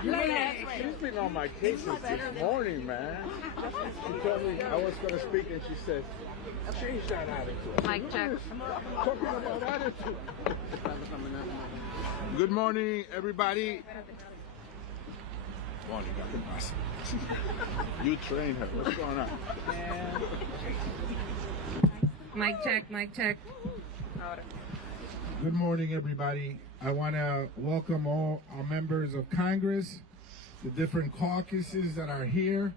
She's been on my case since this morning, man. She told me I was going to speak, and she said, change that attitude. Mic check. Talking about attitude. Good morning, everybody. You train her. What's going on? Mic check, mic check. Good morning, everybody. I want to welcome all our members of Congress, the different caucuses that are here,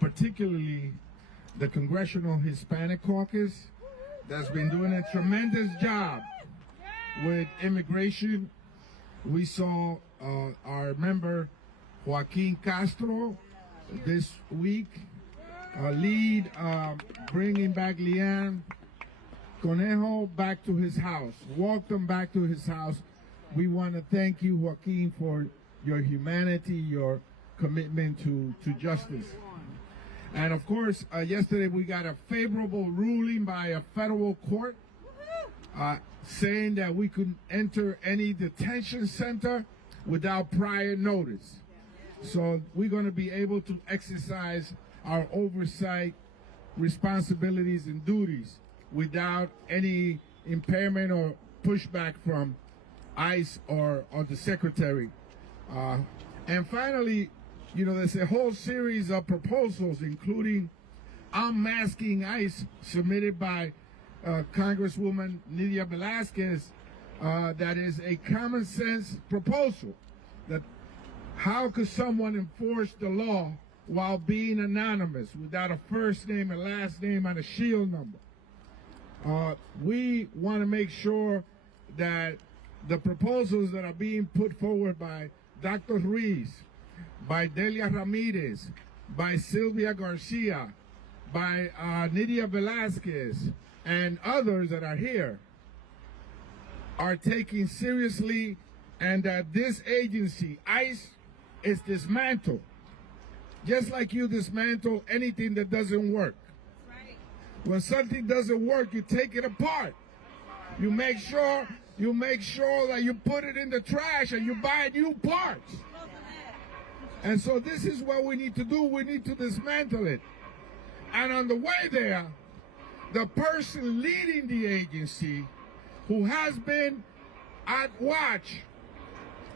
particularly the Congressional Hispanic Caucus that's been doing a tremendous job with immigration. We saw our member Joaquin Castro this week lead bringing back Leanne Conejo back to his house, walked him back to his house. We want to thank you, Joaquin, for your humanity, your commitment to justice. And of course, yesterday we got a favorable ruling by a federal court saying that we could enter any detention center without prior notice. So we're going to be able to exercise our oversight responsibilities and duties without any impairment or pushback from ICE or the Secretary. And finally, you know, there's a whole series of proposals, including unmasking ICE, submitted by Congresswoman Nydia Velázquez, that is a common sense proposal. That how could someone enforce the law while being anonymous, without a first name and last name and a shield number? We want to make sure that the proposals that are being put forward by Dr. Ruiz, by Delia Ramirez, by Sylvia Garcia, by Nydia Velázquez, and others that are here are taken seriously, and that this agency, ICE, is dismantled. Just like you dismantle anything that doesn't work. When something doesn't work, you take it apart. You make sure that you put it in the trash and you buy new parts. And so this is what we need to do. We need to dismantle it. And on the way there, the person leading the agency, who has been at watch,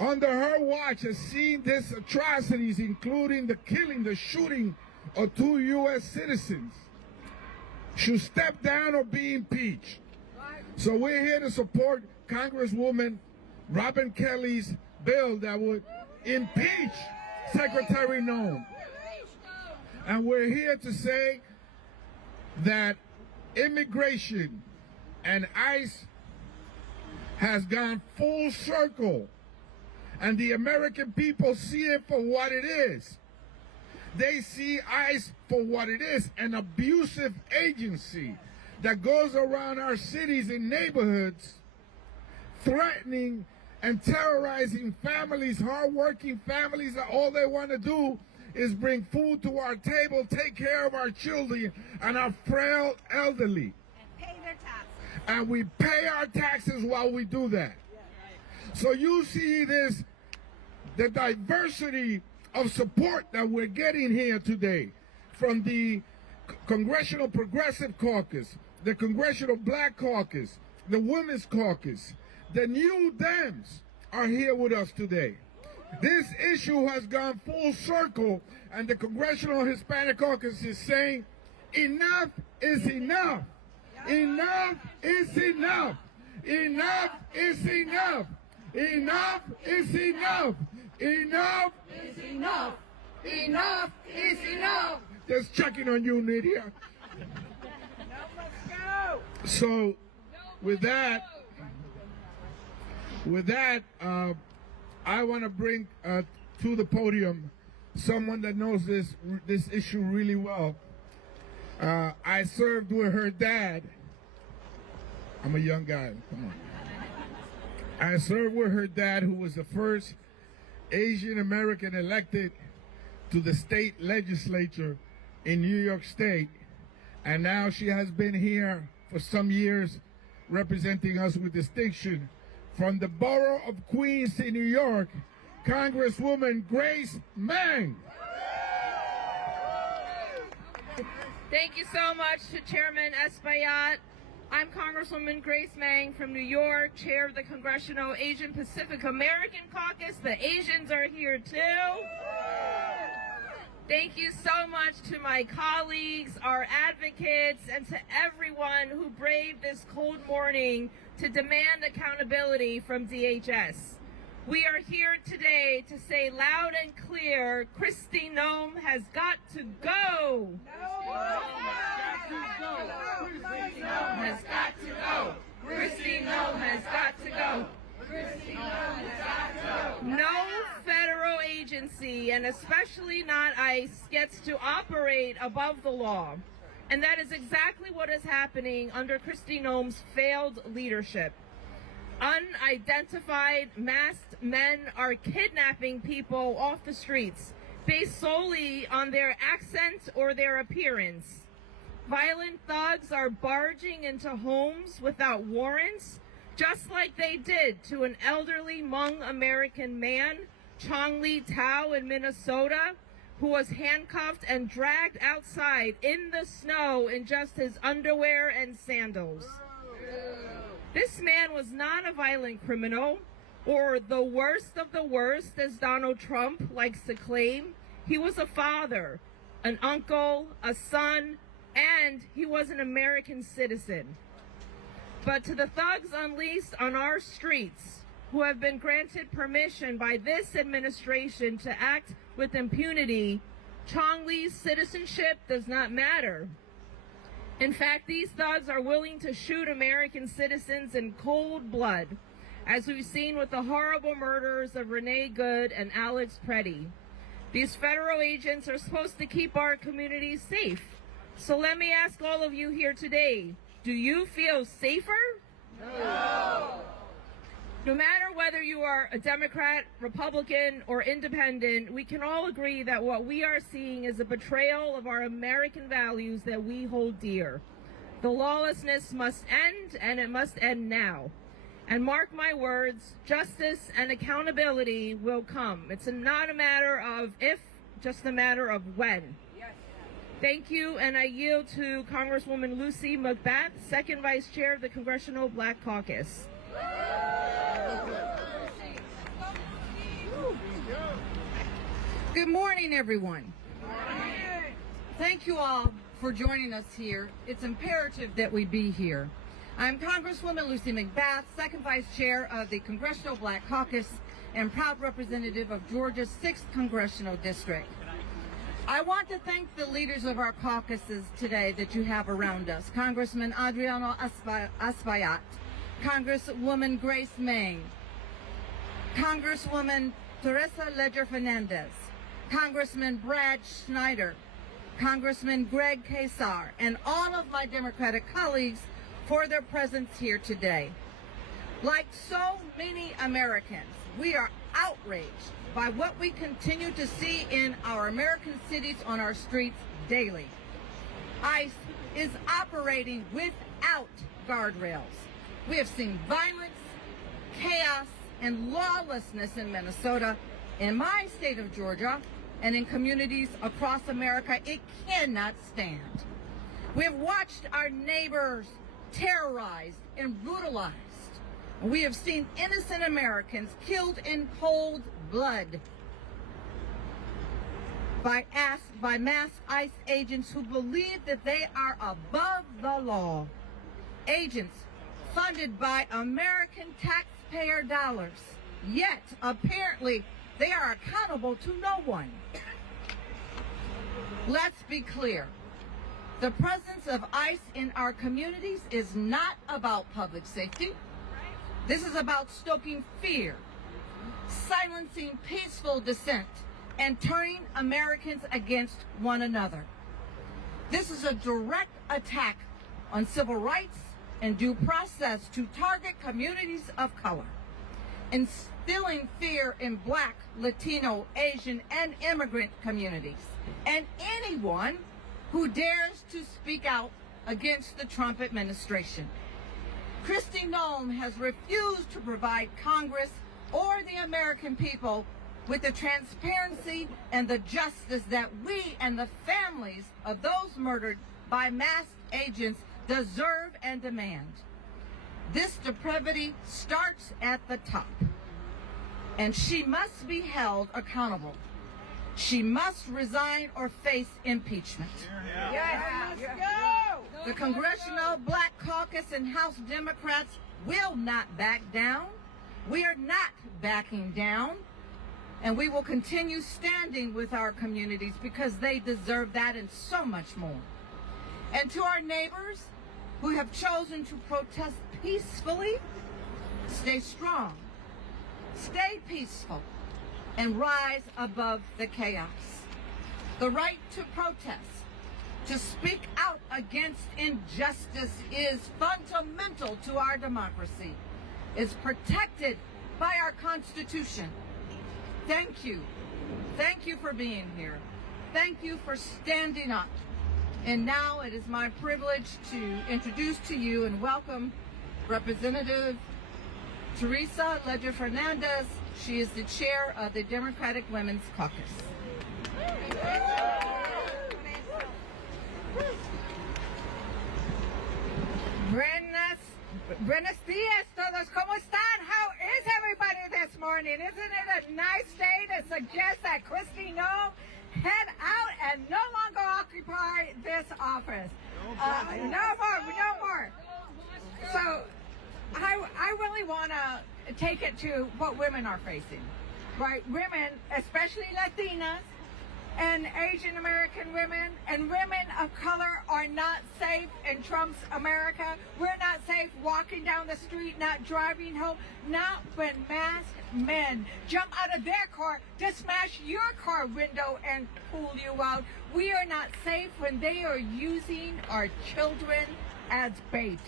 under her watch, has seen these atrocities, including the killing, the shooting of 2 U.S. citizens, should step down or be impeached. So we're here to support Congresswoman Robin Kelly's bill that would impeach Secretary Noem. And we're here to say that immigration and ICE has gone full circle, and the American people see it for what it is. They see ICE for what it is, an abusive agency that goes around our cities and neighborhoods threatening and terrorizing families, hardworking families that all they want to do is bring food to our table, take care of our children and our frail elderly. And pay their taxes. And we pay our taxes while we do that. So you see this, the diversity of support that we're getting here today from the Congressional Progressive Caucus, the Congressional Black Caucus, the Women's Caucus, the New Dems are here with us today. This issue has gone full circle, and the Congressional Hispanic Caucus is saying enough is enough. Enough is enough. Enough is enough. Enough is enough. Enough is enough. Enough is enough. Just checking on you, Nydia. Let's go. So, with that, I want to bring to the podium someone that knows this issue really well. I served with her dad. I'm a young guy. Come on. I served with her dad, who was the first Asian American elected to the state legislature in New York State. And now she has been here for some years representing us with distinction from the borough of Queens in New York. Congresswoman Grace Meng. Thank you so much to Chairman Espaillat. I'm Congresswoman Grace Meng from New York, chair of the Congressional Asian Pacific American Caucus. The Asians are here too. Thank you so much to my colleagues, our advocates, and to everyone who braved this cold morning to demand accountability from DHS. We are here today to say loud and clear, Kristi Noem has got to go. Has got to go. Kristi Noem has got to go. Kristi Noem has got to go. No federal agency, and especially not ICE, gets to operate above the law. And that is exactly what is happening under Kristi Noem's failed leadership. Unidentified masked men are kidnapping people off the streets based solely on their accent or their appearance. Violent thugs are barging into homes without warrants, just like they did to an elderly Hmong American man, Chong Lee Tao in Minnesota, who was handcuffed and dragged outside in the snow in just his underwear and sandals. This man was not a violent criminal, or the worst of the worst, as Donald Trump likes to claim. He was a father, an uncle, a son, and he was an American citizen. But to the thugs unleashed on our streets, who have been granted permission by this administration to act with impunity, Chong Lee's citizenship does not matter. In fact, these thugs are willing to shoot American citizens in cold blood, as we've seen with the horrible murders of Renee Good and Alex Preddy. These federal agents are supposed to keep our communities safe. So let me ask all of you here today, do you feel safer? No. No matter whether you are a Democrat, Republican, or independent, we can all agree that what we are seeing is a betrayal of our American values that we hold dear. The lawlessness must end, and it must end now. And mark my words, justice and accountability will come. It's not a matter of if, just a matter of when. Thank you, and I yield to Congresswoman Lucy McBath, second vice chair of the Congressional Black Caucus. Good morning, everyone. Thank you all for joining us here. It's imperative that we be here. I'm Congresswoman Lucy McBath, second vice chair of the Congressional Black Caucus and proud representative of Georgia's 6th Congressional District. I want to thank the leaders of our caucuses today that you have around us. Congressman Adriano Espaillat, Congresswoman Grace Meng, Congresswoman Teresa Ledger Fernandez, Congressman Brad Schneider, Congressman Greg Casar, and all of my Democratic colleagues for their presence here today. Like so many Americans, we are outraged by what we continue to see in our American cities on our streets daily. ICE is operating without guardrails. We have seen violence, chaos, and lawlessness in Minnesota, in my state of Georgia, and in communities across America. It cannot stand. We have watched our neighbors terrorized and brutalized. We have seen innocent Americans killed in cold blood by masked ICE agents who believe that they are above the law. Agents funded by American taxpayer dollars, yet apparently they are accountable to no one. Let's be clear. The presence of ICE in our communities is not about public safety. This is about stoking fear, silencing peaceful dissent, and turning Americans against one another. This is a direct attack on civil rights and due process to target communities of color, instilling fear in Black, Latino, Asian, and immigrant communities, and anyone who dares to speak out against the Trump administration. Kristi Noem has refused to provide Congress or the American people with the transparency and the justice that we and the families of those murdered by masked agents deserve and demand. This depravity starts at the top, and she must be held accountable. She must resign or face impeachment. Yes, let's go. The Congressional Black Caucus and House Democrats will not back down. We are not backing down. And we will continue standing with our communities because they deserve that and so much more. And to our neighbors who have chosen to protest peacefully, stay strong, stay peaceful, and rise above the chaos. The right to protest, to speak out against injustice is fundamental to our democracy, is protected by our Constitution. Thank you. Thank you for being here. Thank you for standing up. And now it is my privilege to introduce to you and welcome Representative Teresa Ledger Fernandez. She is the chair of the Democratic Women's Caucus. Buenos dias todos. ¿Cómo están? How is everybody this morning? Isn't it a nice day to suggest that Kristi Noem head out and no longer occupy this office? No more. So I really want to take it to what women are facing, right? Women, especially Latinas and Asian American women and women of color, are not safe in Trump's America. We're not safe walking down the street, not driving home, not when masked men jump out of their car to smash your car window and pull you out. We are not safe when they are using our children as bait.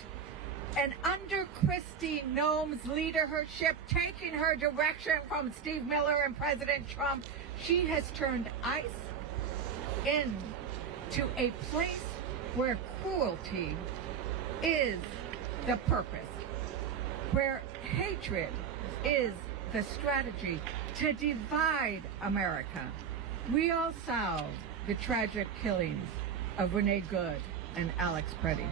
And under Kristi Noem's leadership, taking her direction from Steve Miller and President Trump, she has turned ICE into a place where cruelty is the purpose, where hatred is the strategy to divide America. We all saw the tragic killings of Renee Good and Alex Preddy.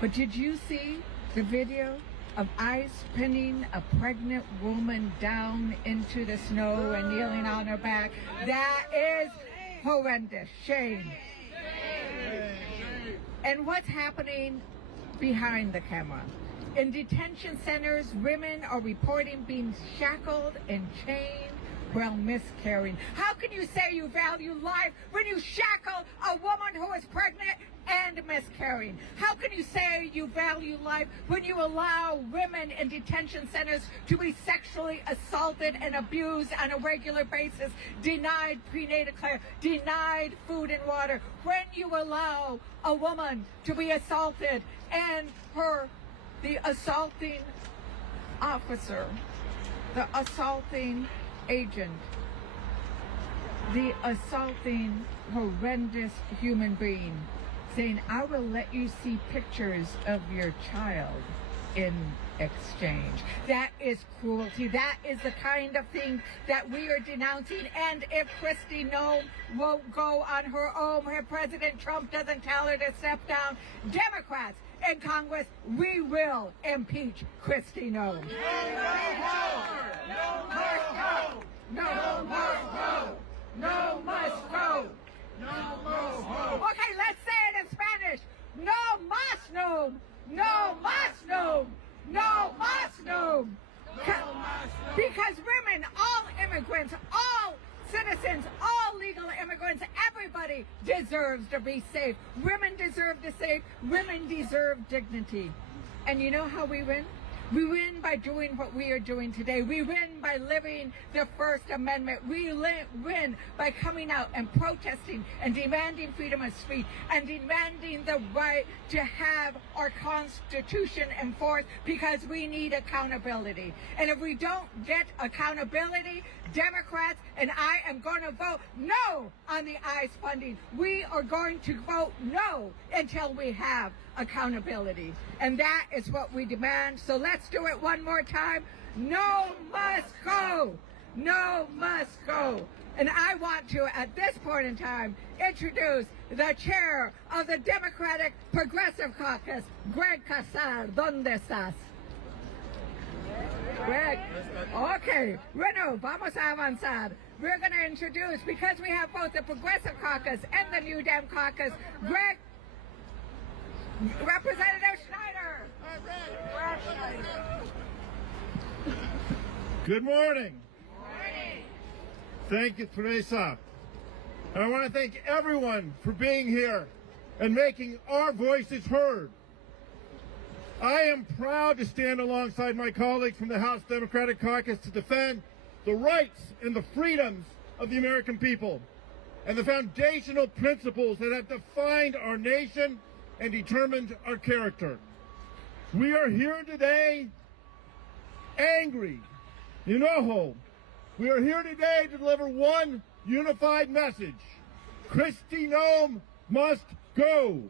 But did you see the video of ICE pinning a pregnant woman down into the snow and kneeling on her back? That is horrendous. Shame. And what's happening behind the camera? In detention centers, women are reporting being shackled and chained while miscarrying. How can you say you value life when you shackle a woman who is pregnant and miscarrying? How can you say you value life when you allow women in detention centers to be sexually assaulted and abused on a regular basis, denied prenatal care, denied food and water? When you allow a woman to be assaulted and the assaulting officer, the assaulting agent, the assaulting horrendous human being saying, I will let you see pictures of your child in exchange. That is cruelty. That is the kind of thing that we are denouncing. And if Kristi Noem won't go on her own, if President Trump doesn't tell her to step down, Democrats in Congress, we will impeach Kristi Noem. No must go. Okay, let's say it in Spanish. No mas Noem. No mas Noem. No mas Noem. Because women, all immigrants, all citizens, all legal immigrants, everybody deserves to be safe. Women deserve to safe. Women deserve dignity. And you know how we win? We win by doing what we are doing today. We win by living the First Amendment. We win by coming out and protesting and demanding freedom of speech and demanding the right to have our Constitution enforced, because we need accountability. And if we don't get accountability, Democrats and I am going to vote no on the ICE funding. We are going to vote no until we have accountability. And that is what we demand. So let's do it one more time. No must go. no must go. And I want to, at this point in time, introduce the chair of the Democratic Progressive Caucus, Greg Casar. ¿Dónde estás? Greg. Okay, Reno, vamos a avanzar. We're going to introduce, because we have both the Progressive Caucus and the New Dem Caucus, Greg, Representative Schneider. Greg Schneider. Good morning. Thank you, Teresa. And I want to thank everyone for being here and making our voices heard. I am proud to stand alongside my colleagues from the House Democratic Caucus to defend the rights and the freedoms of the American people and the foundational principles that have defined our nation and determined our character. We are here today angry, enojo. We are here today to deliver one unified message. Kristi Noem must go.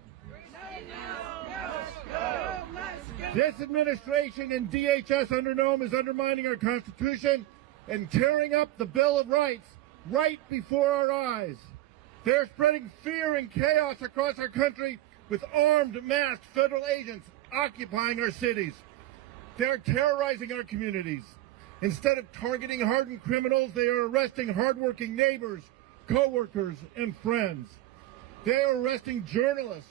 This administration and DHS under Noem is undermining our Constitution and tearing up the Bill of Rights right before our eyes. They're spreading fear and chaos across our country with armed, masked federal agents occupying our cities. They're terrorizing our communities. Instead of targeting hardened criminals, they are arresting hardworking neighbors, co-workers, and friends. They are arresting journalists,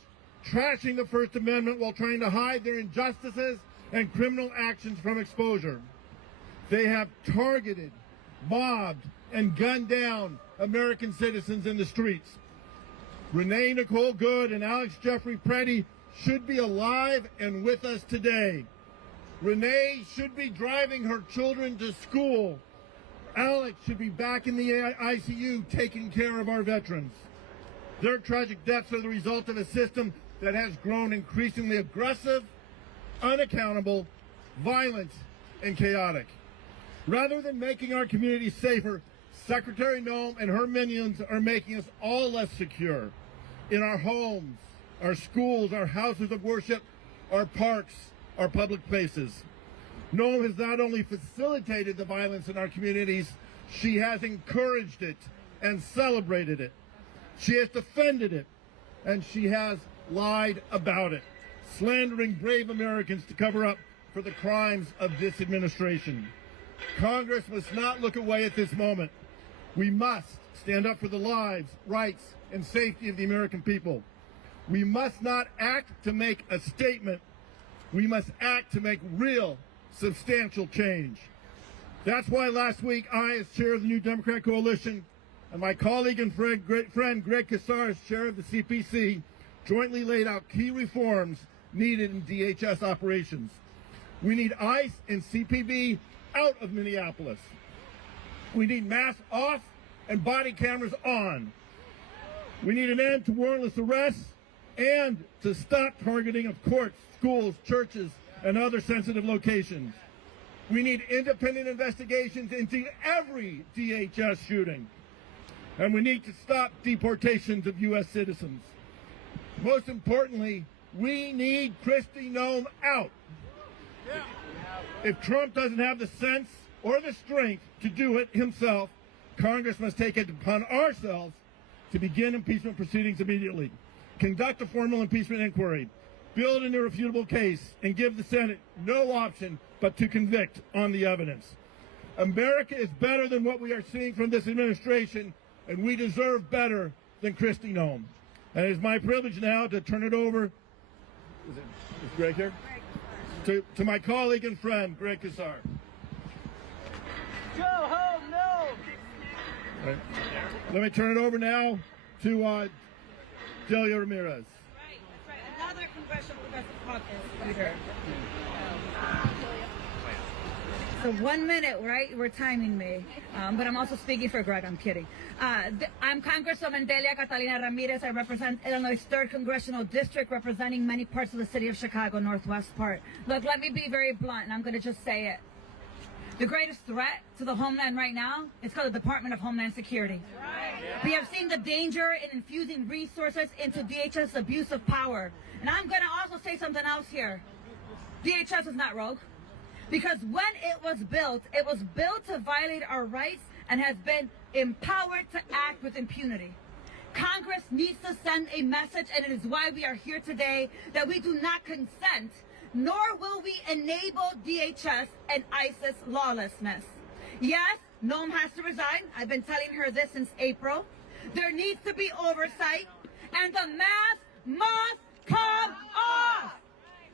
trashing the First Amendment while trying to hide their injustices and criminal actions from exposure. They have targeted, mobbed, and gunned down American citizens in the streets. Renee Nicole Good and Alex Jeffrey Preddy should be alive and with us today. Renee should be driving her children to school. Alex should be back in the ICU taking care of our veterans. Their tragic deaths are the result of a system that has grown increasingly aggressive, unaccountable, violent, and chaotic. Rather than making our communities safer, Secretary Noem and her minions are making us all less secure in our homes, our schools, our houses of worship, our parks, our public places. Noem has not only facilitated the violence in our communities, she has encouraged it and celebrated it. She has defended it, and she has lied about it, slandering brave Americans to cover up for the crimes of this administration. Congress must not look away at this moment. We must stand up for the lives, rights, and safety of the American people. We must not act to make a statement. We must act to make real, substantial change. That's why last week I, as chair of the New Democrat Coalition, and my colleague and friend Greg Casar, as chair of the CPC, jointly laid out key reforms needed in DHS operations. We need ICE and CPB out of Minneapolis. We need masks off and body cameras on. We need an end to warrantless arrests and to stop targeting of courts, schools, churches, and other sensitive locations. We need independent investigations into every DHS shooting. And we need to stop deportations of U.S. citizens. Most importantly, we need Kristi Noem out. If Trump doesn't have the sense or the strength to do it himself, Congress must take it upon ourselves to begin impeachment proceedings immediately, conduct a formal impeachment inquiry, build an irrefutable case, and give the Senate no option but to convict on the evidence. America is better than what we are seeing from this administration, and we deserve better than Kristi Noem. And it is my privilege now to turn it over, is Greg here? To my colleague and friend, Greg Casar. Go home, no! Right. Let me turn it over now to Delia Ramirez. Right. Another Congressional Progressive Caucus leader. So 1 minute, right? We're timing me. But I'm also speaking for Greg. I'm kidding. I'm Congresswoman Delia Catalina Ramirez. I represent Illinois' 3rd Congressional District, representing many parts of the city of Chicago, northwest part. Look, let me be very blunt, and I'm going to just say it. The greatest threat to the Homeland right now is called the Department of Homeland Security. Right. We have seen the danger in infusing resources into DHS abuse of power. And I'm going to also say something else here. DHS is not rogue. Because when it was built to violate our rights and has been empowered to act with impunity. Congress needs to send a message, and it is why we are here today, that we do not consent, nor will we enable DHS and ISIS lawlessness. Yes, Noem has to resign. I've been telling her this since April. There needs to be oversight, and the mask must come off.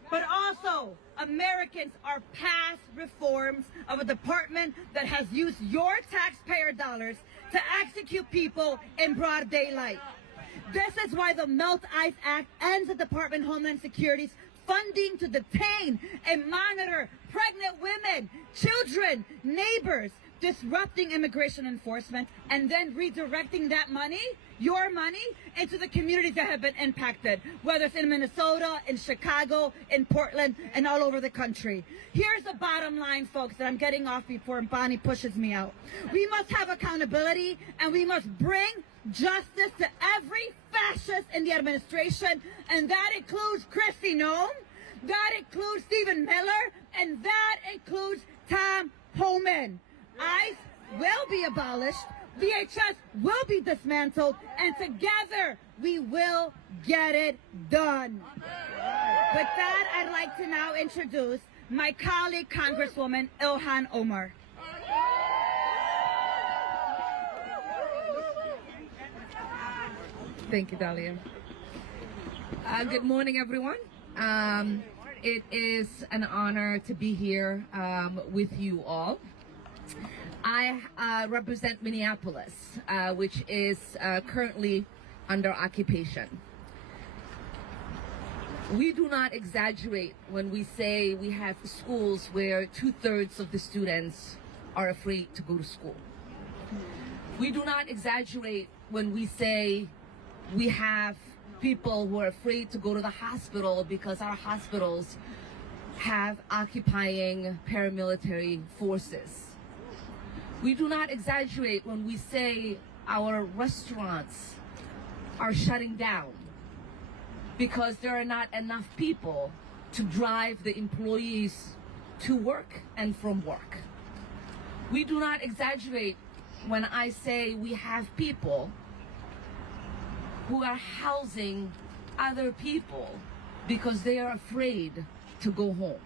But also, Americans are past reforms of a department that has used your taxpayer dollars to execute people in broad daylight. This is why the Melt Ice Act ends the Department of Homeland Security's funding to detain and monitor pregnant women, children, neighbors, disrupting immigration enforcement, and then redirecting that money, your money, into the communities that have been impacted, whether it's in Minnesota, in Chicago, in Portland, and all over the country. Here's the bottom line, folks, that I'm getting off before Bonnie pushes me out. We must have accountability, and we must bring justice to every fascist in the administration, and that includes Kristi Noem, that includes Stephen Miller, and that includes Tom Homeland. ICE will be abolished, DHS will be dismantled, and together we will get it done. With that, I'd like to now introduce my colleague, Congresswoman Ilhan Omar. Thank you, Dahlia. Good morning, everyone. It is an honor to be here with you all. I represent Minneapolis, which is currently under occupation. We do not exaggerate when we say we have schools where 2/3 of the students are afraid to go to school. We do not exaggerate when we say we have people who are afraid to go to the hospital because our hospitals have occupying paramilitary forces. We do not exaggerate when we say our restaurants are shutting down because there are not enough people to drive the employees to work and from work. We do not exaggerate when I say we have people who are housing other people because they are afraid to go home.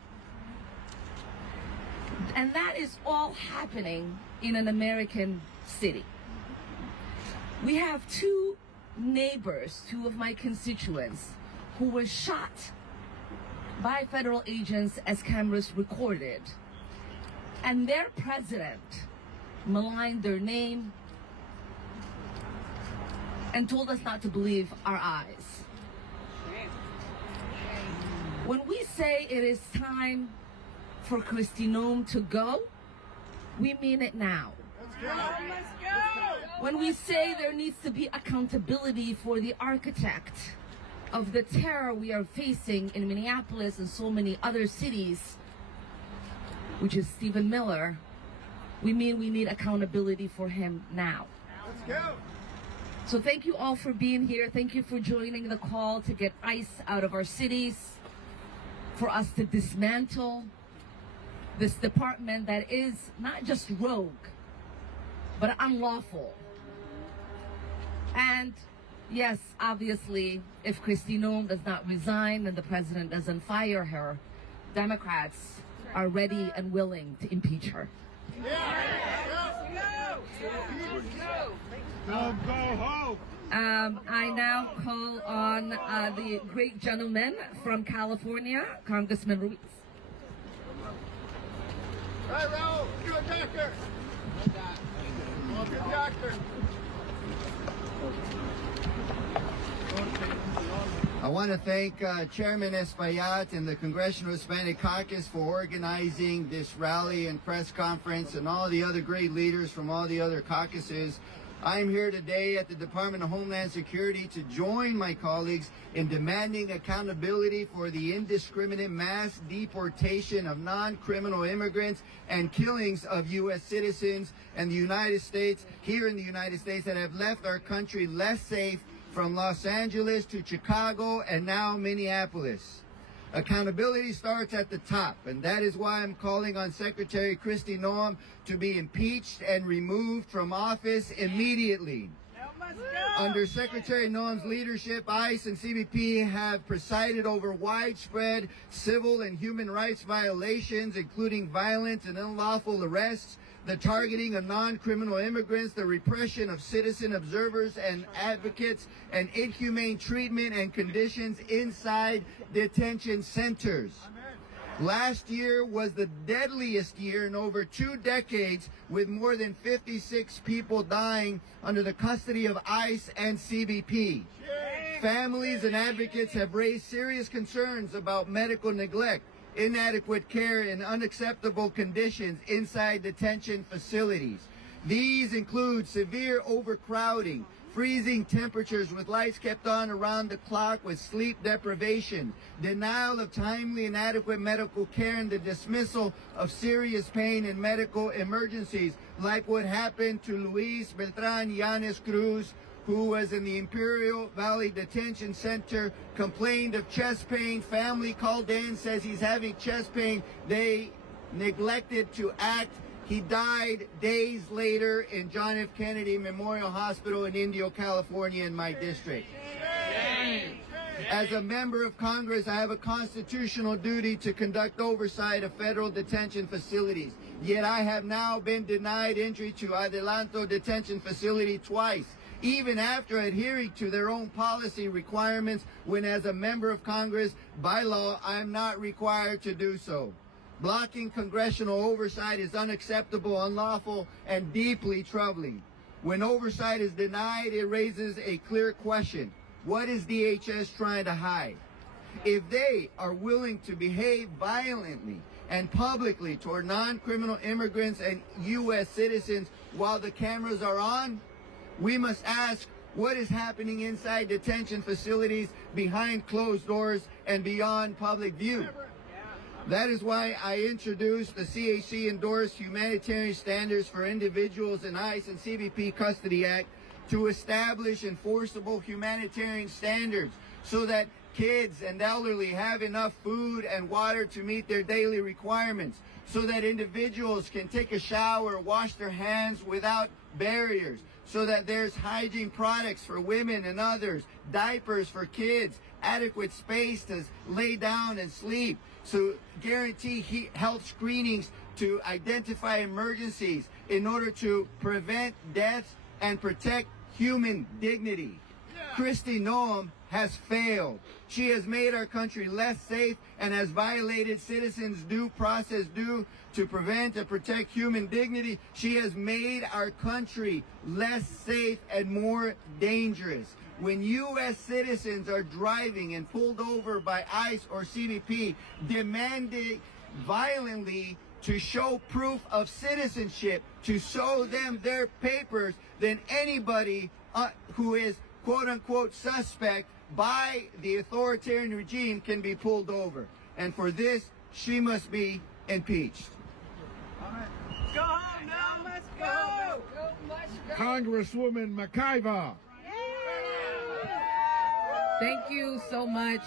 And that is all happening in an American city. We have two neighbors, two of my constituents, who were shot by federal agents as cameras recorded. And their president maligned their name and told us not to believe our eyes. When we say it is time for Kristi Noem to go, we mean it now. Let's go! When we say there needs to be accountability for the architect of the terror we are facing in Minneapolis and so many other cities, which is Stephen Miller, we mean we need accountability for him now. Let's go. So thank you all for being here. Thank you for joining the call to get ICE out of our cities, for us to dismantle this department that is not just rogue, but unlawful. And yes, obviously, if Kristi Noem does not resign and the president doesn't fire her, Democrats are ready and willing to impeach her. Go home. I now call on the great gentleman from California, Congressman Ruiz. Hey, Raul, you're a doctor. Good doctor. I want to thank Chairman Espaillat and the Congressional Hispanic Caucus for organizing this rally and press conference, and all the other great leaders from all the other caucuses. I'm here today at the Department of Homeland Security to join my colleagues in demanding accountability for the indiscriminate mass deportation of non-criminal immigrants and killings of U.S. citizens and the United States, here in the United States, that have left our country less safe, from Los Angeles to Chicago and now Minneapolis. Accountability starts at the top, and that is why I'm calling on Secretary Kristi Noem to be impeached and removed from office immediately. Under Secretary Noem's leadership, ICE and CBP have presided over widespread civil and human rights violations, including violent and unlawful arrests, the targeting of non-criminal immigrants, the repression of citizen observers and advocates, and inhumane treatment and conditions inside detention centers. Last year was the deadliest year in over 2 decades, with more than 56 people dying under the custody of ICE and CBP. Families and advocates have raised serious concerns about medical neglect, inadequate care, and unacceptable conditions inside detention facilities. These include severe overcrowding, freezing temperatures with lights kept on around the clock with sleep deprivation, denial of timely and adequate medical care, and the dismissal of serious pain in medical emergencies, like what happened to Luis Beltran Yanes Cruz, who was in the Imperial Valley Detention Center, complained of chest pain. Family called in, says he's having chest pain. They neglected to act. He died days later in John F. Kennedy Memorial Hospital in Indio, California, in my district. As a member of Congress, I have a constitutional duty to conduct oversight of federal detention facilities. Yet I have now been denied entry to Adelanto Detention Facility twice, even after adhering to their own policy requirements, when as a member of Congress, by law, I am not required to do so. Blocking congressional oversight is unacceptable, unlawful, and deeply troubling. When oversight is denied, it raises a clear question. What is DHS trying to hide? If they are willing to behave violently and publicly toward non-criminal immigrants and U.S. citizens while the cameras are on, we must ask what is happening inside detention facilities behind closed doors and beyond public view. That is why I introduced the CAC-endorsed Humanitarian Standards for Individuals in ICE and CBP Custody Act to establish enforceable humanitarian standards so that kids and elderly have enough food and water to meet their daily requirements, so that individuals can take a shower, wash their hands without barriers, so that there's hygiene products for women and others, diapers for kids, adequate space to lay down and sleep, so guarantee health screenings to identify emergencies in order to prevent deaths and protect human dignity. Kristi Noem has failed. She has made our country less safe and has violated citizens' due process due to prevent and protect human dignity. She has made our country less safe and more dangerous. When U.S. citizens are driving and pulled over by ICE or CBP, demanding violently to show proof of citizenship, to show them their papers, then anybody who is quote-unquote suspect by the authoritarian regime can be pulled over. And for this, she must be impeached. Go home now. Let's go. Congresswoman McIver. Thank you so much.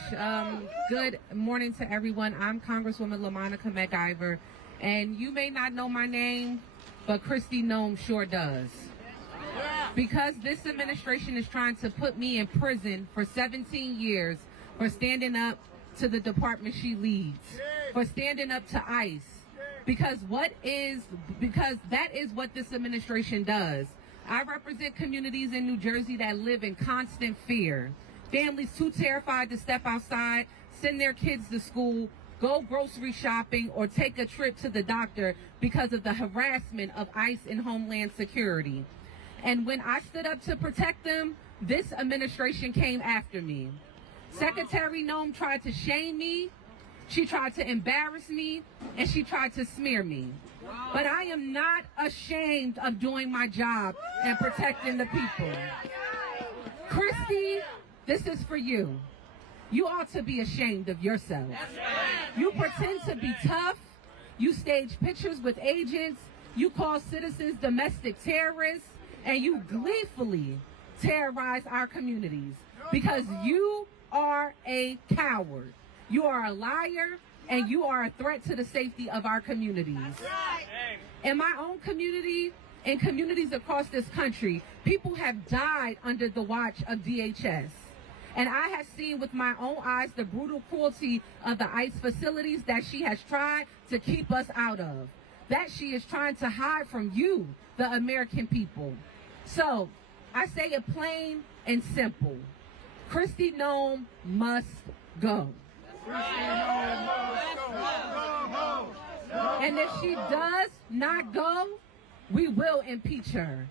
Good morning to everyone. I'm Congresswoman LaMonica McIver, and you may not know my name, but Kristi Noem sure does. Because this administration is trying to put me in prison for 17 years for standing up to the department she leads, for standing up to ICE. Because that is what this administration does. I represent communities in New Jersey that live in constant fear. Families too terrified to step outside, send their kids to school, go grocery shopping, or take a trip to the doctor because of the harassment of ICE and Homeland Security. And when I stood up to protect them, this administration came after me. Secretary Noem tried to shame me, she tried to embarrass me, and she tried to smear me. But I am not ashamed of doing my job and protecting the people. Kristi, this is for you. You ought to be ashamed of yourself. You pretend to be tough. You stage pictures with agents. You call citizens domestic terrorists. And you gleefully terrorize our communities because you are a coward. You are a liar, and you are a threat to the safety of our communities. In my own community and communities across this country, people have died under the watch of DHS. And I have seen with my own eyes the brutal cruelty of the ICE facilities that she has tried to keep us out of, that she is trying to hide from you, the American people. So I say it plain and simple. Kristi Noem must go. And if she does not go, we will impeach her.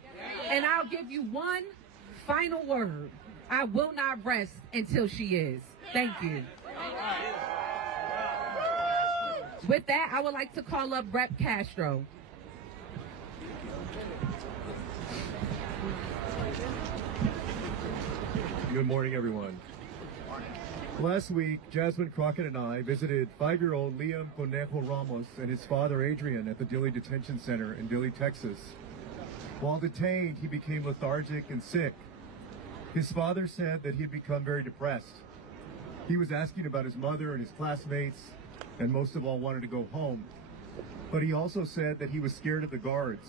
And I'll give you one final word. I will not rest until she is. Thank you. With that, I would like to call up Rep. Castro. Good morning, everyone. Last week, Jasmine Crockett and I visited 5-year-old Liam Conejo Ramos and his father Adrian at the Dilley Detention Center in Dilley, Texas. While detained, he became lethargic and sick. His father said that he had become very depressed. He was asking about his mother and his classmates, and most of all wanted to go home. But he also said that he was scared of the guards,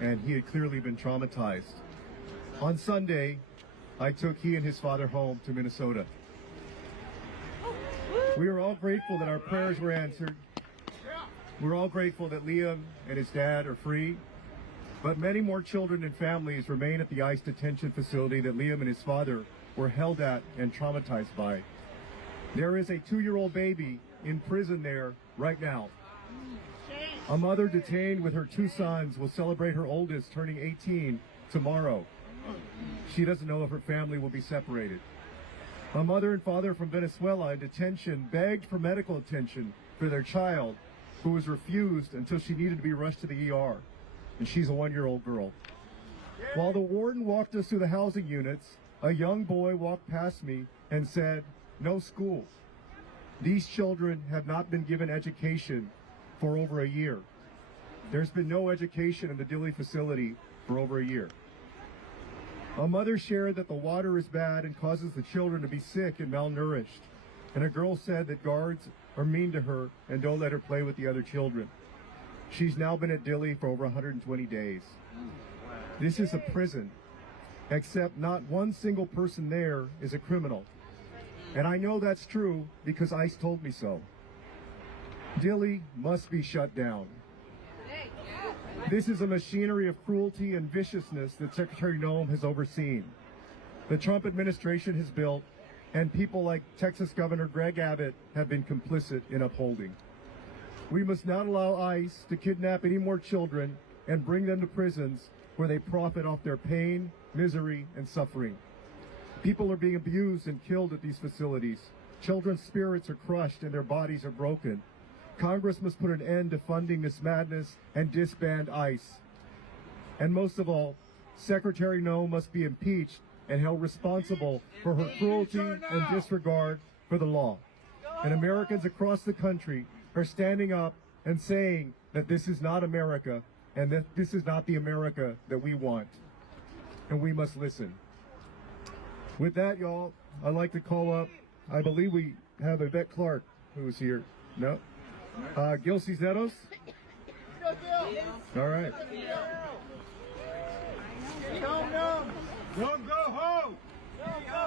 and he had clearly been traumatized. On Sunday, I took he and his father home to Minnesota. We are all grateful that our prayers were answered. We're all grateful that Liam and his dad are free. But many more children and families remain at the ICE detention facility that Liam and his father were held at and traumatized by. There is a 2-year-old baby in prison there right now. A mother detained with her 2 sons will celebrate her oldest turning 18 tomorrow. She doesn't know if her family will be separated. A mother and father from Venezuela in detention begged for medical attention for their child, who was refused until she needed to be rushed to the ER. And she's a 1-year-old girl. While the warden walked us through the housing units, a young boy walked past me and said, "No school." These children have not been given education for over a year. There's been no education in the Dilley facility for over a year. A mother shared that the water is bad and causes the children to be sick and malnourished. And a girl said that guards are mean to her and don't let her play with the other children. She's now been at Dilley for over 120 days. This is a prison, except not one single person there is a criminal. And I know that's true because ICE told me so. Dilley must be shut down. This is a machinery of cruelty and viciousness that Secretary Noem has overseen. The Trump administration has built, and people like Texas Governor Greg Abbott have been complicit in upholding. We must not allow ICE to kidnap any more children and bring them to prisons where they profit off their pain, misery, and suffering. People are being abused and killed at these facilities. Children's spirits are crushed and their bodies are broken. Congress must put an end to funding this madness and disband ICE. And most of all, Secretary Noem must be impeached and held responsible for her cruelty and disregard for the law. And Americans across the country are standing up and saying that this is not America and that this is not the America that we want. And we must listen. With that, y'all, I'd like to call up, I believe we have Yvette Clark who's here. No? Gil Cisneros? All right. Don't go home!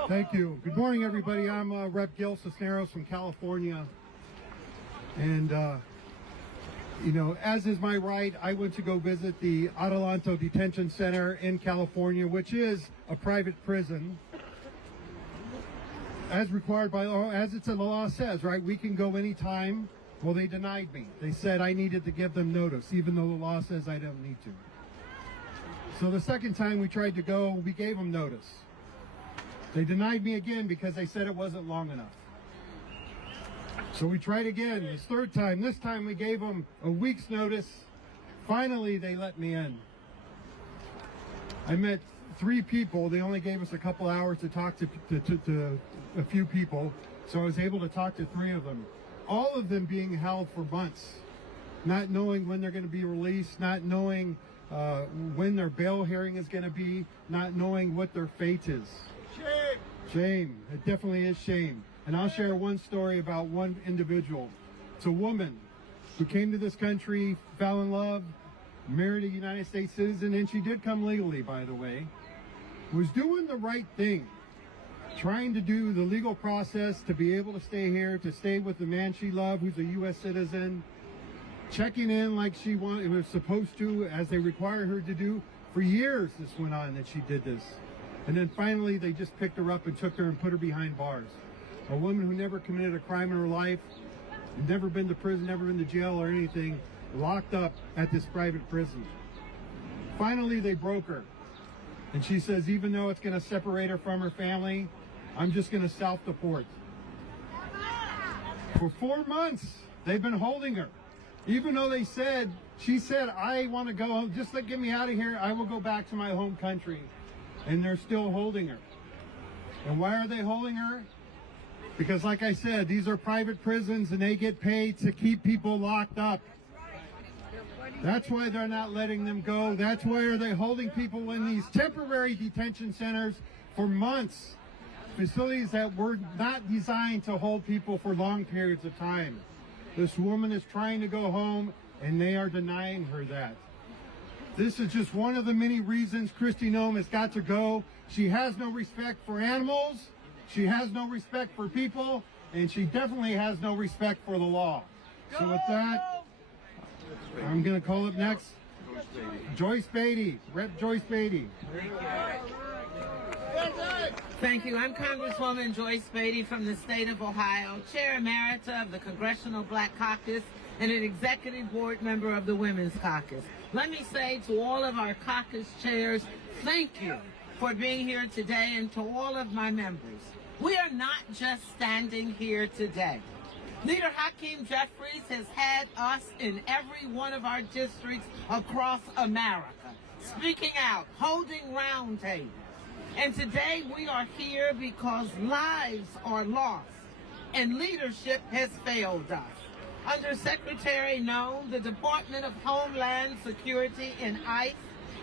Thank you. Good morning, everybody. I'm Rep. Gil Cisneros from California. And, you know, as is my right, I went to go visit the Adelanto Detention Center in California, which is a private prison. As required by law, as it's in the law says, right? We can go anytime. Well, they denied me. They said I needed to give them notice, even though the law says I don't need to. So the second time we tried to go, we gave them notice. They denied me again because they said it wasn't long enough. So we tried again, this third time. This time we gave them a week's notice. Finally, they let me in. I met 3 people. They only gave us a couple hours to talk to a few people. So I was able to talk to 3 of them. All of them being held for months, not knowing when they're going to be released, not knowing when their bail hearing is going to be, not knowing what their fate is. Shame! Shame. It definitely is shame. And I'll share one story about one individual. It's a woman who came to this country, fell in love, married a United States citizen, and she did come legally, by the way, was doing the right thing, trying to do the legal process to be able to stay here, to stay with the man she loved, who's a U.S. citizen, checking in like she was supposed to, as they require her to do. For years this went on that she did this. And then finally they just picked her up and took her and put her behind bars. A woman who never committed a crime in her life, never been to prison, never been to jail or anything, locked up at this private prison. Finally they broke her. And she says, even though it's going to separate her from her family, I'm just going to self-deport. For 4 months, they've been holding her. Even though she said, I want to go, just get me out of here, I will go back to my home country. And they're still holding her. And why are they holding her? Because like I said, these are private prisons and they get paid to keep people locked up. That's why they're not letting them go. That's why are they holding people in these temporary detention centers for months. Facilities that were not designed to hold people for long periods of time. This woman is trying to go home and they are denying her that. This is just one of the many reasons Kristi Noem has got to go. She has no respect for animals. She has no respect for people, and she definitely has no respect for the law. So with that, I'm going to call up next Joyce Beatty, Rep. Joyce Beatty. Thank you. I'm Congresswoman Joyce Beatty from the state of Ohio, Chair Emerita of the Congressional Black Caucus and an Executive Board member of the Women's Caucus. Let me say to all of our caucus chairs, thank you for being here today, and to all of my members. We are not just standing here today. Leader Hakeem Jeffries has had us in every one of our districts across America, speaking out, holding roundtables. And today we are here because lives are lost and leadership has failed us. Under Secretary Noem, the Department of Homeland Security and ICE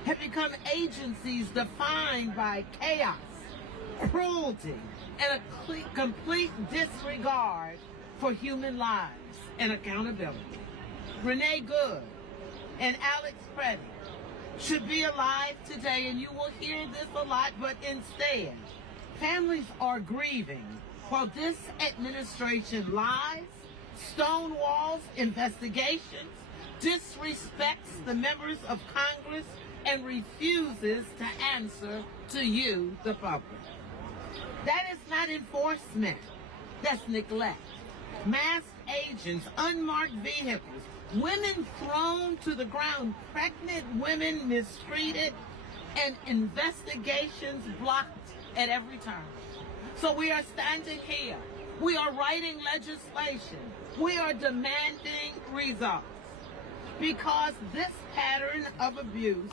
have become agencies defined by chaos, cruelty, and a complete disregard for human lives and accountability. Renee Good and Alex Preddy should be alive today, and you will hear this a lot, but instead, families are grieving while this administration lies, stonewalls investigations, disrespects the members of Congress, and refuses to answer to you, the public. That is not enforcement. That's neglect. Masked agents, unmarked vehicles, women thrown to the ground, pregnant women mistreated, and investigations blocked at every turn. So we are standing here. We are writing legislation. We are demanding results. Because this pattern of abuse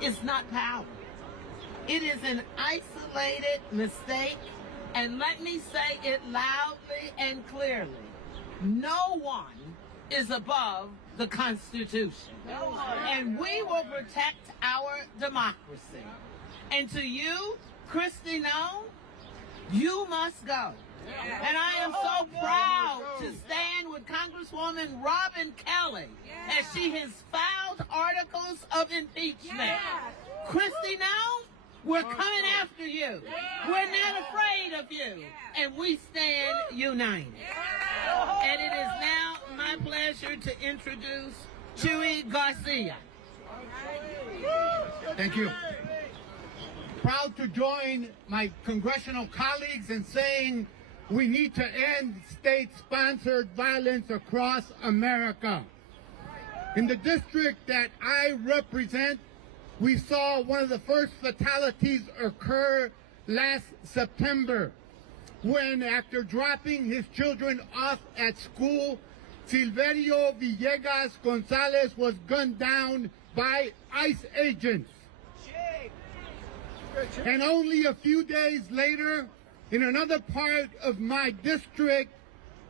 is not power. It is an isolated mistake, and let me say it loudly and clearly. No one is above the Constitution. And we will protect our democracy. And to you, Kristi Noem, you must go. And I am so proud to stand with Congresswoman Robin Kelly as she has filed articles of impeachment. Kristi Noem, we're coming after you. We're not afraid of you. And we stand united. And it is now my pleasure to introduce Chuy Garcia. Thank you. Proud to join my congressional colleagues in saying we need to end state-sponsored violence across America. In the district that I represent, we saw one of the first fatalities occur last September when, after dropping his children off at school, Silverio Villegas Gonzalez was gunned down by ICE agents. And only a few days later, in another part of my district,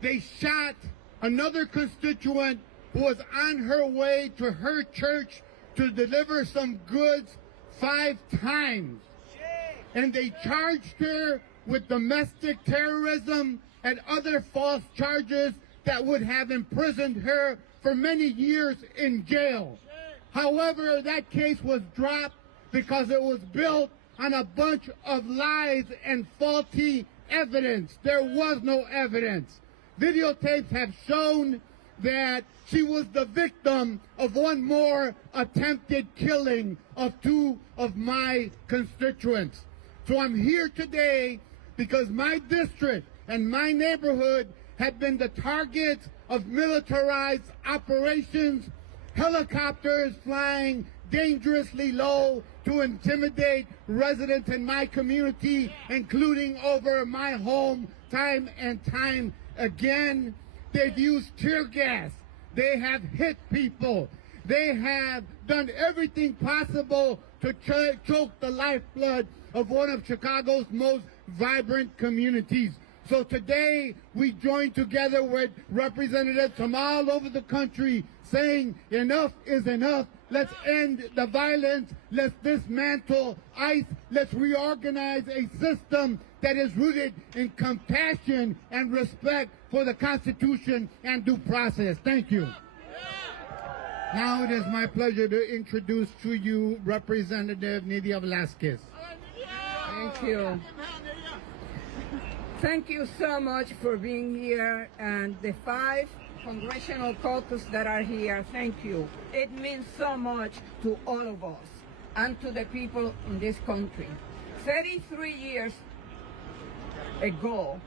they shot another constituent who was on her way to her church to deliver some goods 5 times. And they charged her with domestic terrorism and other false charges that would have imprisoned her for many years in jail. However, that case was dropped because it was built on a bunch of lies and faulty evidence. There was no evidence. Videotapes have shown that she was the victim of one more attempted killing of two of my constituents. So I'm here today because my district and my neighborhood have been the target of militarized operations, helicopters flying dangerously low to intimidate residents in my community, including over my home time and time again. They've used tear gas. They have hit people. They have done everything possible to choke the lifeblood of one of Chicago's most vibrant communities. So today we join together with representatives from all over the country saying enough is enough. Let's end the violence. Let's dismantle ICE. Let's reorganize a system that is rooted in compassion and respect for the Constitution and due process. Thank you. Now it is my pleasure to introduce to you Representative Nydia Velázquez. Thank you. Thank you so much for being here, and the 5 congressional caucus that are here, thank you. It means so much to all of us and to the people in this country. 33 years ago,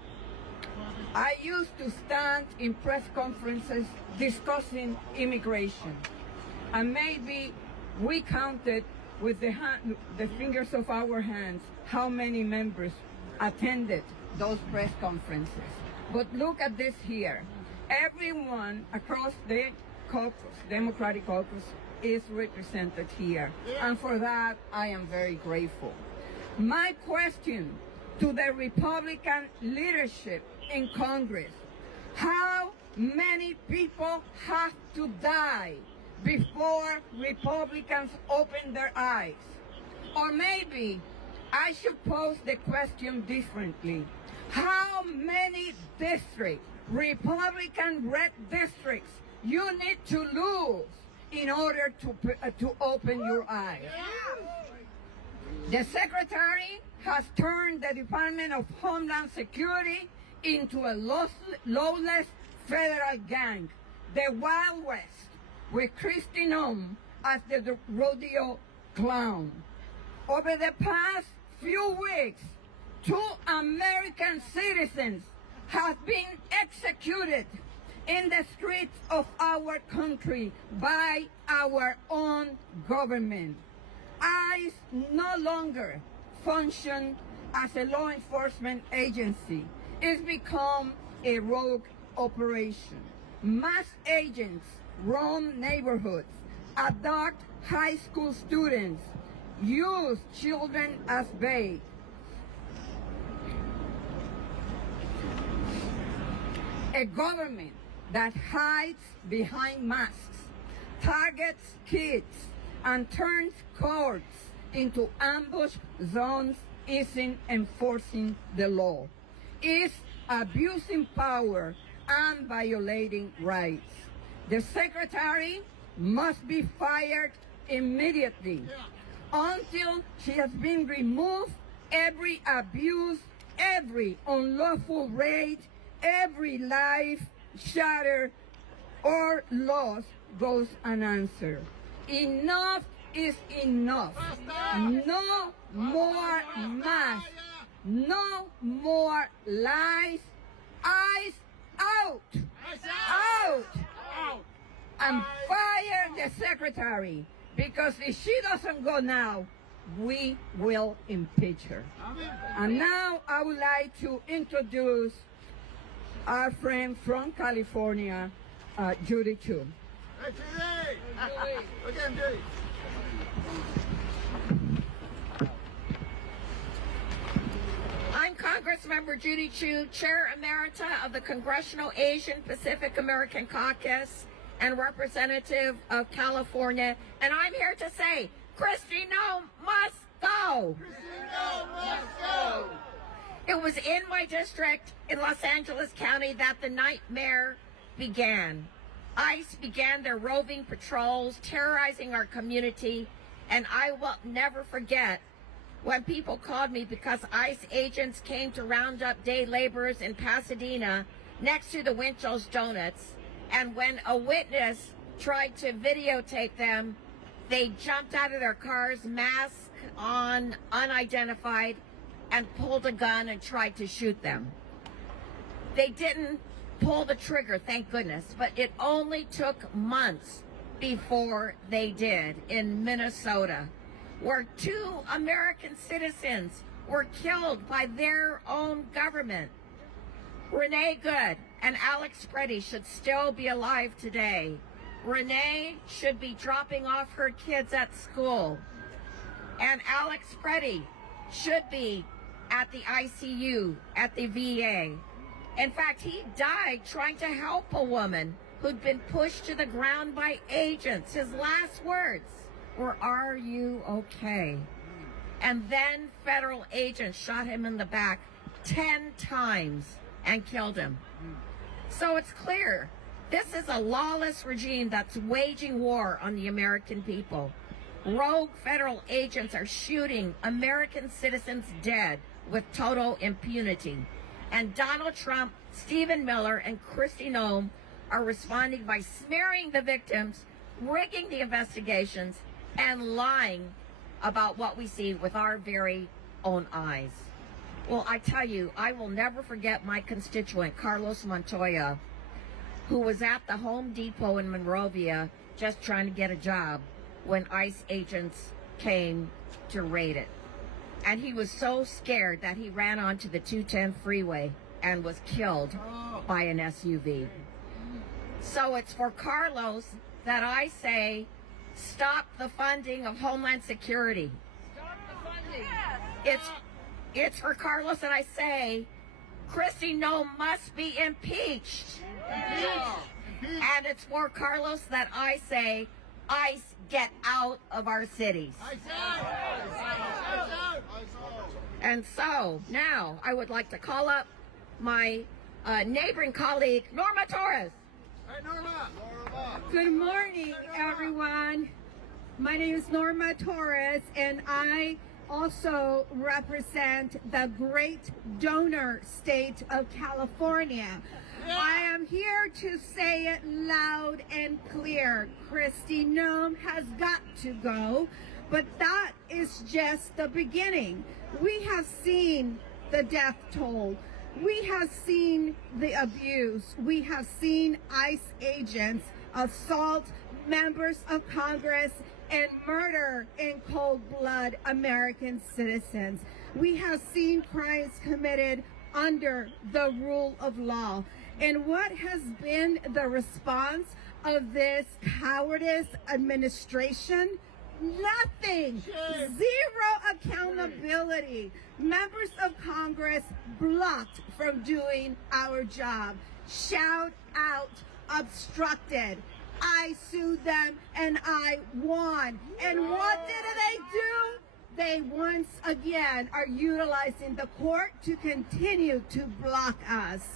I used to stand in press conferences discussing immigration, and maybe we counted with the fingers of our hands how many members attended those press conferences. But look at this here. Everyone across the caucus, Democratic caucus, is represented here. And for that, I am very grateful. My question to the Republican leadership in Congress: how many people have to die before Republicans open their eyes? Or maybe I should pose the question differently. How many districts, Republican red districts, you need to lose in order to open your eyes? The Secretary has turned the Department of Homeland Security into a lawless federal gang, the Wild West, with Kristi Noem as the rodeo clown. Over the past few weeks, 2 American citizens have been executed in the streets of our country by our own government. ICE no longer function as a law enforcement agency. It's become a rogue operation. Mass agents roam neighborhoods, abduct high school students, use children as bait. A government that hides behind masks, targets kids, and turns courts into ambush zones isn't enforcing the law. Is abusing power and violating rights. The Secretary must be fired immediately. Until she has been removed, every abuse, every unlawful raid, every life shattered or lost goes unanswered. Enough is enough. No more masks. No more lies. ICE out. Out. And fire the Secretary, because if she doesn't go now, we will impeach her. And now I would like to introduce our friend from California, Judy Chu. Hey, Judy! Again, Judy. I'm Congressmember Judy Chu, Chair Emerita of the Congressional Asian Pacific American Caucus and representative of California, and I'm here to say, Kristi Noem must go! Kristi Noem must go! It was in my district in Los Angeles County that the nightmare began. ICE began their roving patrols, terrorizing our community, and I will never forget when people called me because ICE agents came to round up day laborers in Pasadena next to the Winchell's Donuts, and when a witness tried to videotape them, they jumped out of their cars, mask on, unidentified, and pulled a gun and tried to shoot them. They didn't pull the trigger, thank goodness, but it only took months before they did in Minnesota, where 2 American citizens were killed by their own government. Renee Good and Alex Preddy should still be alive today. Renee should be dropping off her kids at school, and Alex Preddy should be at the ICU at the VA. In fact, he died trying to help a woman who'd been pushed to the ground by agents. His last words were, "Are you okay?" And then federal agents shot him in the back 10 times and killed him. So it's clear, this is a lawless regime that's waging war on the American people. Rogue federal agents are shooting American citizens dead with total impunity. And Donald Trump, Stephen Miller, and Kristi Noem are responding by smearing the victims, rigging the investigations, and lying about what we see with our very own eyes. Well, I tell you, I will never forget my constituent, Carlos Montoya, who was at the Home Depot in Monrovia just trying to get a job when ICE agents came to raid it. And he was so scared that he ran onto the 210 freeway and was killed by an SUV. So it's for Carlos that I say, stop the funding of Homeland Security. Stop the funding. It's for Carlos that I say, Kristi Noem must be impeached. And it's for Carlos that I say, ICE, get out of our cities. And so now I would like to call up my neighboring colleague, Norma Torres. Hey, Norma. Good morning, everyone. My name is Norma Torres, and I also represent the great donor state of California. I am here to say it loud and clear. Kristi Noem has got to go, but that is just the beginning. We have seen the death toll. We have seen the abuse. We have seen ICE agents assault members of Congress and murder in cold blood American citizens. We have seen crimes committed under the rule of law. And what has been the response of this cowardice administration? Nothing. Zero accountability. Members of Congress blocked from doing our job. Shout out, obstructed. I sued them and I won. And what did they do? They once again are utilizing the court to continue to block us.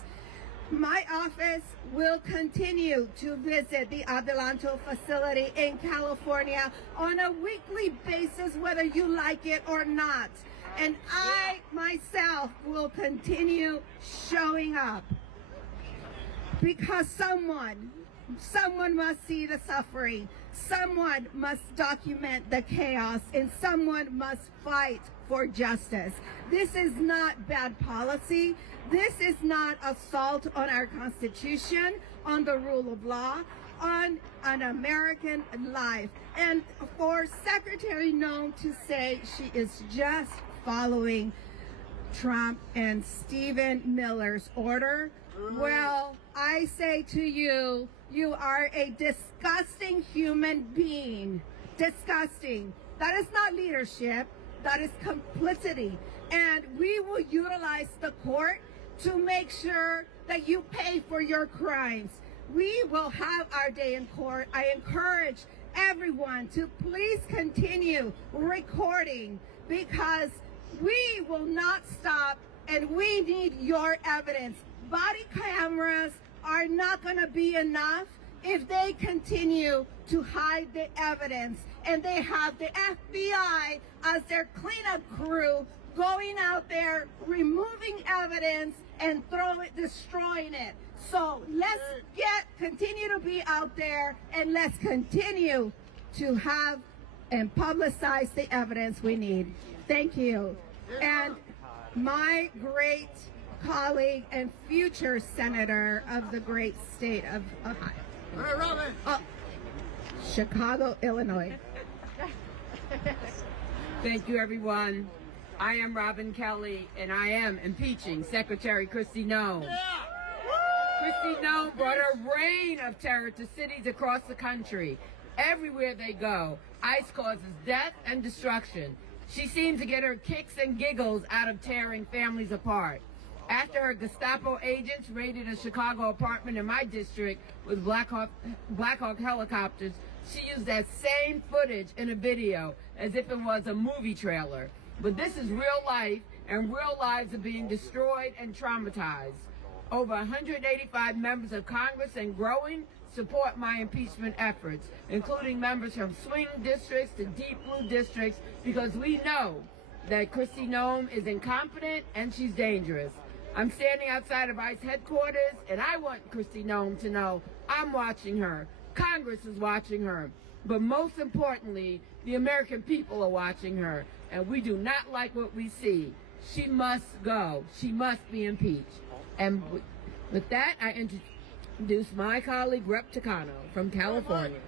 My office will continue to visit the Adelanto facility in California on a weekly basis, whether you like it or not. And I myself will continue showing up because someone must see the suffering, someone must document the chaos, and someone must fight for justice. This is not bad policy. This is not assault on our Constitution, on the rule of law, on an American life. And for Secretary Noem to say she is just following Trump and Stephen Miller's order, well, I say to you, you are a disgusting human being. Disgusting. That is not leadership. That is complicity. And we will utilize the court to make sure that you pay for your crimes. We will have our day in court. I encourage everyone to please continue recording because we will not stop and we need your evidence. Body cameras are not going to be enough if they continue to hide the evidence, and they have the FBI as their cleanup crew going out there removing evidence and destroying it. So let's continue to be out there, and let's continue to have and publicize the evidence we need. Thank you. And my great colleague and future senator of the great state of Ohio. Chicago, Illinois. Thank you, everyone. I am Robin Kelly, and I am impeaching Secretary Kristi Noem. Kristi Noem brought a reign of terror to cities across the country. Everywhere they go, ICE causes death and destruction. She seemed to get her kicks and giggles out of tearing families apart. After her Gestapo agents raided a Chicago apartment in my district with Black Hawk helicopters, she used that same footage in a video as if it was a movie trailer. But this is real life, and real lives are being destroyed and traumatized. Over 185 members of Congress and growing support my impeachment efforts, including members from swing districts to deep blue districts, because we know that Kristi Noem is incompetent and she's dangerous. I'm standing outside of ICE headquarters, and I want Kristi Noem to know I'm watching her. Congress is watching her. But most importantly, the American people are watching her, and we do not like what we see. She must go. She must be impeached. And with that, I introduce my colleague, Rep. Takano from California.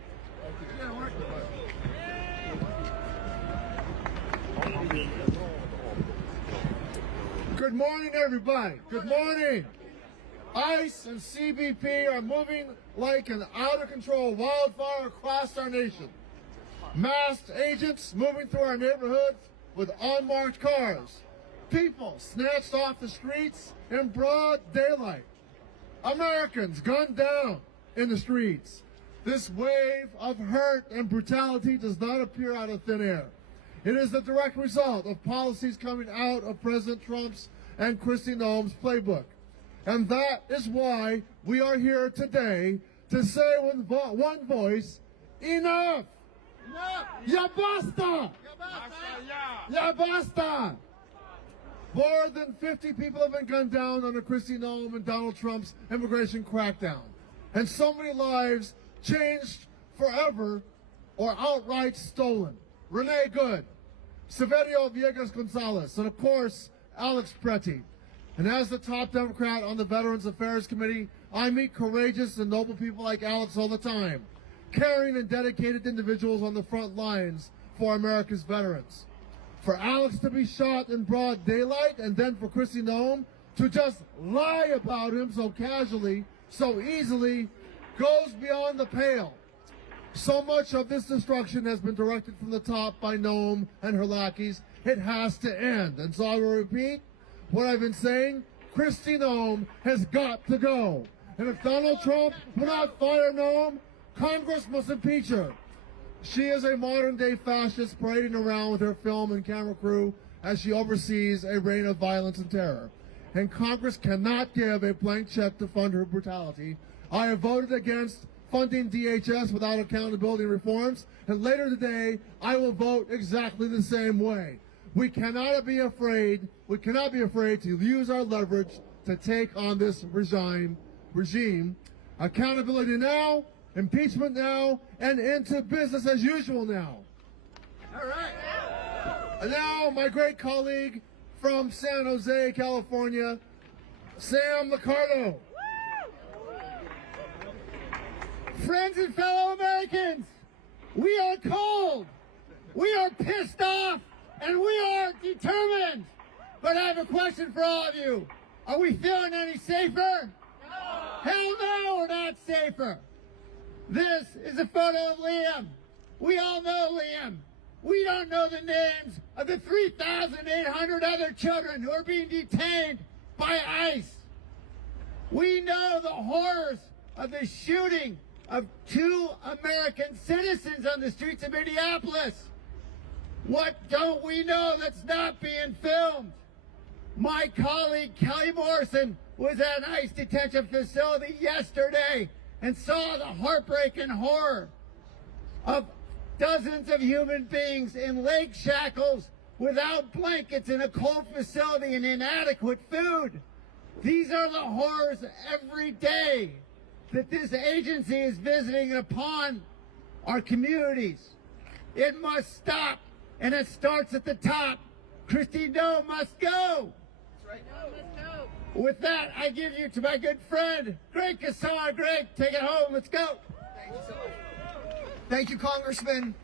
Good morning, everybody. Good morning. ICE and CBP are moving like an out-of-control wildfire across our nation. Masked agents moving through our neighborhoods with unmarked cars. People snatched off the streets in broad daylight. Americans gunned down in the streets. This wave of hurt and brutality does not appear out of thin air. It is the direct result of policies coming out of President Trump's and Kristi Noem's playbook. And that is why we are here today to say with one voice, enough! Ya basta! Ya basta! More than 50 people have been gunned down under Kristi Noem and Donald Trump's immigration crackdown. And so many lives changed forever or outright stolen. Renee Good, Severio Villegas Gonzalez, and of course, Alex Preti. And as the top Democrat on the Veterans Affairs Committee, I meet courageous and noble people like Alex all the time, caring and dedicated individuals on the front lines for America's veterans. For Alex to be shot in broad daylight, and then for Kristi Noem to just lie about him so casually, so easily, goes beyond the pale. So much of this destruction has been directed from the top by Noem and her lackeys. It has to end. And so I will repeat what I've been saying. Kristi Noem has got to go. And if Donald Trump will not fire Noem, Congress must impeach her. She is a modern-day fascist parading around with her film and camera crew as she oversees a reign of violence and terror. And Congress cannot give a blank check to fund her brutality. I have voted against funding DHS without accountability reforms, and later today I will vote exactly the same way. We cannot be afraid to use our leverage to take on this regime. Accountability now, impeachment now, and into business as usual now. All right. And now my great colleague from San Jose, California, Sam Liccardo. Friends and fellow Americans, we are cold, we are pissed off, and we are determined. But I have a question for all of you. Are we feeling any safer? No. Hell no, we're not safer. This is a photo of Liam. We all know Liam. We don't know the names of the 3,800 other children who are being detained by ICE. We know the horrors of the shooting of 2 American citizens on the streets of Minneapolis. What don't we know that's not being filmed? My colleague Kelly Morrison was at an ICE detention facility yesterday and saw the heartbreak and horror of dozens of human beings in leg shackles without blankets in a cold facility and inadequate food. These are the horrors every day that this agency is visiting upon our communities. It must stop, and it starts at the top. Kristi Noem must go. That's right. Noem must go. With that, I give you to my good friend, Greg Casar. Greg, take it home. Let's go. Thank you so much. Thank you, Congressman.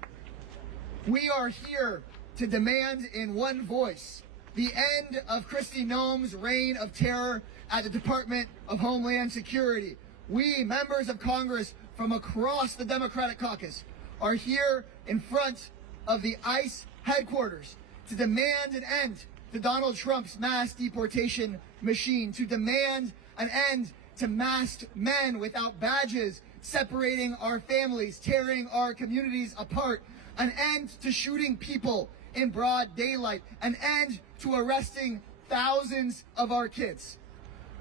We are here to demand in one voice the end of Kristi Noem's reign of terror at the Department of Homeland Security. We, members of Congress from across the Democratic caucus, are here in front of the ICE headquarters to demand an end to Donald Trump's mass deportation machine, to demand an end to masked men without badges separating our families, tearing our communities apart, an end to shooting people in broad daylight, an end to arresting thousands of our kids.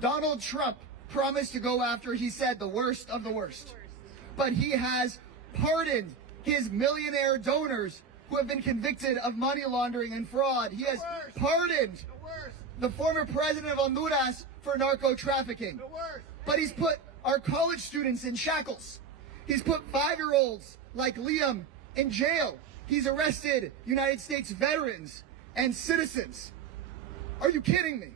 Donald Trump promised to go after, he said, the worst of the worst. But he has pardoned his millionaire donors who have been convicted of money laundering and fraud. He has pardoned the former president of Honduras for narco trafficking. But he's put our college students in shackles. He's put 5-year-olds like Liam in jail. He's arrested United States veterans and citizens. Are you kidding me?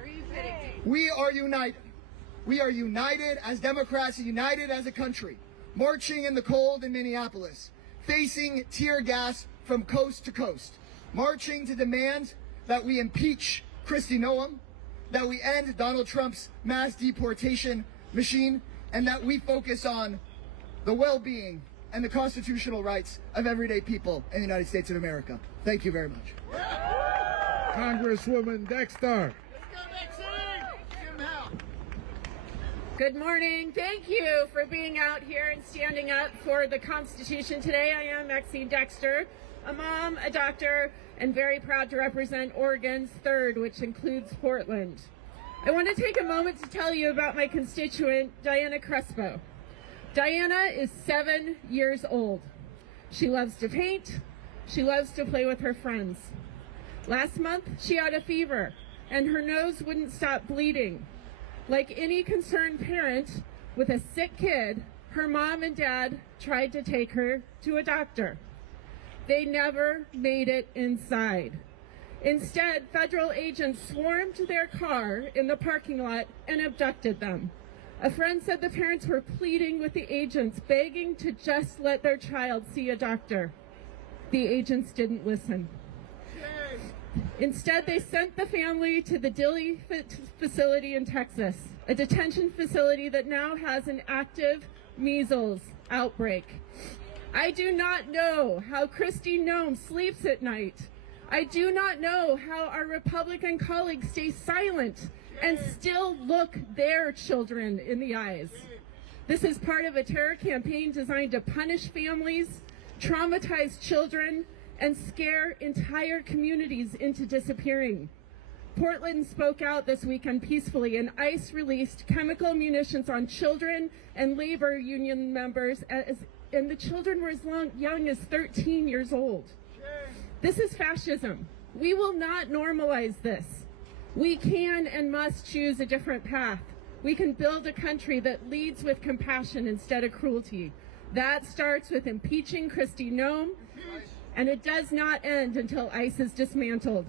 Are you kidding me? We are united. We are united as Democrats, united as a country, marching in the cold in Minneapolis, facing tear gas from coast to coast, marching to demand that we impeach Kristi Noem, that we end Donald Trump's mass deportation machine, and that we focus on the well-being and the constitutional rights of everyday people in the United States of America. Thank you very much. Congresswoman Dexter. Good morning. Thank you for being out here and standing up for the Constitution today. I am Maxine Dexter, a mom, a doctor, and very proud to represent Oregon's 3rd, which includes Portland. I want to take a moment to tell you about my constituent, Diana Crespo. Diana is 7 years old. She loves to paint. She loves to play with her friends. Last month, she had a fever, and her nose wouldn't stop bleeding. Like any concerned parent with a sick kid, her mom and dad tried to take her to a doctor. They never made it inside. Instead, federal agents swarmed their car in the parking lot and abducted them. A friend said the parents were pleading with the agents, begging to just let their child see a doctor. The agents didn't listen. Instead, they sent the family to the Dilley facility in Texas, a detention facility that now has an active measles outbreak. I do not know how Kristi Noem sleeps at night. I do not know how our Republican colleagues stay silent and still look their children in the eyes. This is part of a terror campaign designed to punish families, traumatize children, and scare entire communities into disappearing. Portland spoke out this weekend peacefully, and ICE released chemical munitions on children and labor union members, and the children were as young as 13 years old. This is fascism. We will not normalize this. We can and must choose a different path. We can build a country that leads with compassion instead of cruelty. That starts with impeaching Kristi Noem, and it does not end until ICE is dismantled.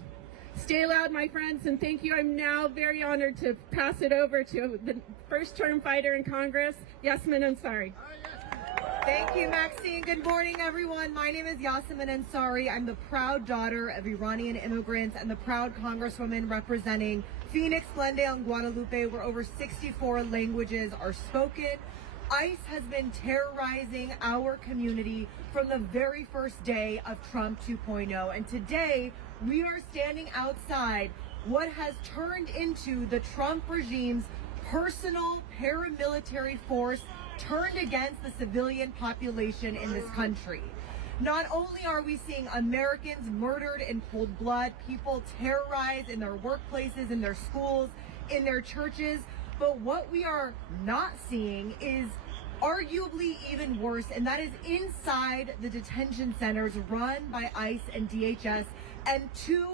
Stay loud, my friends, and thank you. I'm now very honored to pass it over to the first-term fighter in Congress, Yasmin Ansari. Thank you, Maxine. Good morning, everyone. My name is Yasmin Ansari. I'm the proud daughter of Iranian immigrants and the proud Congresswoman representing Phoenix, Glendale, and Guadalupe, where over 64 languages are spoken. ICE has been terrorizing our community from the very first day of Trump 2.0. And today, we are standing outside what has turned into the Trump regime's personal paramilitary force turned against the civilian population in this country. Not only are we seeing Americans murdered in cold blood, people terrorized in their workplaces, in their schools, in their churches, but what we are not seeing is arguably even worse, and that is inside the detention centers run by ICE and DHS and two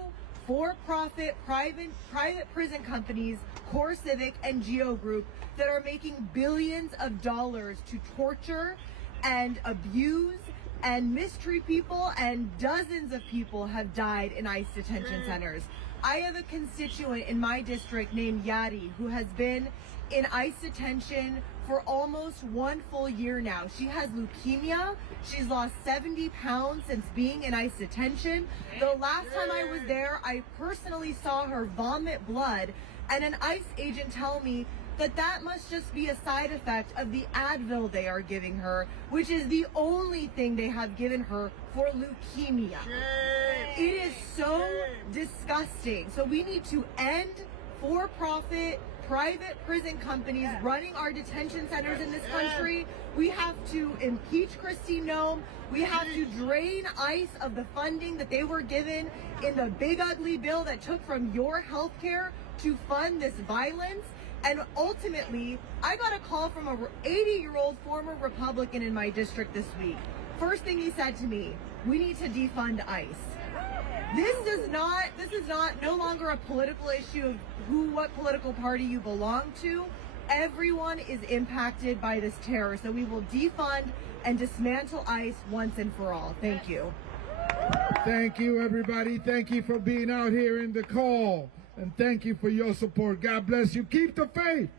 for-profit private prison companies, Core Civic and Geo Group, that are making billions of dollars to torture and abuse and mistreat people, and dozens of people have died in ICE detention centers. I have a constituent in my district named Yadi who has been in ICE detention for almost 1 full year now. She has leukemia. She's lost 70 pounds since being in ICE detention. The last time I was there, I personally saw her vomit blood, and an ICE agent tell me that that must just be a side effect of the Advil they are giving her, which is the only thing they have given her for leukemia. It is so disgusting. So we need to end for-profit private prison companies running our detention centers in this country. We have to impeach Kristi Noem. We have to drain ICE of the funding that they were given in the big ugly bill that took from your health care to fund this violence. And ultimately, I got a call from a 80-year-old former Republican in my district this week. First thing he said to me, we need to defund ICE. This is no longer a political issue of what political party you belong to. Everyone is impacted by this terror, so we will defund and dismantle ICE once and for all. Thank you. Thank you, everybody. Thank you for being out here in the call. And thank you for your support. God bless you. Keep the faith.